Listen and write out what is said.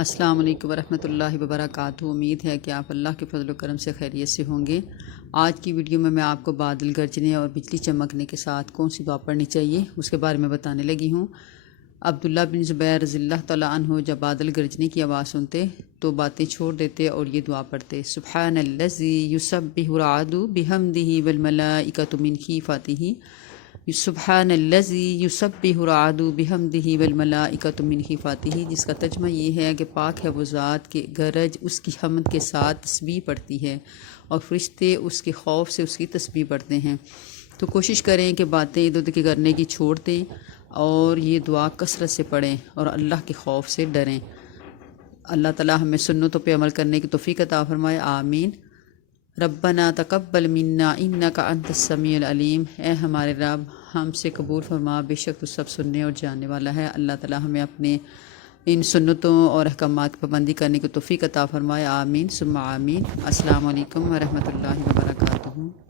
السلام علیکم ورحمۃ اللہ وبرکاتہ۔ امید ہے کہ آپ اللہ کے فضل و کرم سے خیریت سے ہوں گے۔ آج کی ویڈیو میں آپ کو بادل گرجنے اور بجلی چمکنے کے ساتھ کون سی دعا پڑھنی چاہیے اس کے بارے میں بتانے لگی ہوں۔ عبداللہ بن زبیر رضی اللہ تعالیٰ عنہ جب بادل گرجنے کی آواز سنتے تو باتیں چھوڑ دیتے اور یہ دعا پڑھتے: سبحان الذی یسبح الرعد بحمدہ والملائکۃ من خیفتہ، سبحان الذی یسبح الرعد بحمدہ والملائکۃ من خیفتہ، جس کا ترجمہ یہ ہے کہ پاک ہے وہ ذات کہ گرج اس کی حمد کے ساتھ تسبیح پڑھتی ہے اور فرشتے اس کے خوف سے اس کی تسبیح پڑھتے ہیں۔ تو کوشش کریں کہ باتیں ادھر ادھر کی کرنے کی چھوڑ دیں اور یہ دعا کثرت سے پڑھیں اور اللہ کے خوف سے ڈریں۔ اللہ تعالیٰ ہمیں سنتوں پہ عمل کرنے کی توفیق عطا فرمائے، آمین۔ ربنا تقبل منا انک انت السمیع العلیم، اے ہمارے رب ہم سے قبول فرما، بے شک تو سب سننے اور جاننے والا ہے۔ اللہ تعالیٰ ہمیں اپنے ان سنتوں اور احکامات کی پابندی کرنے کی توفیق عطا فرمائے، آمین ثم آمین۔ السلام علیکم ورحمۃ اللہ وبرکاتہ۔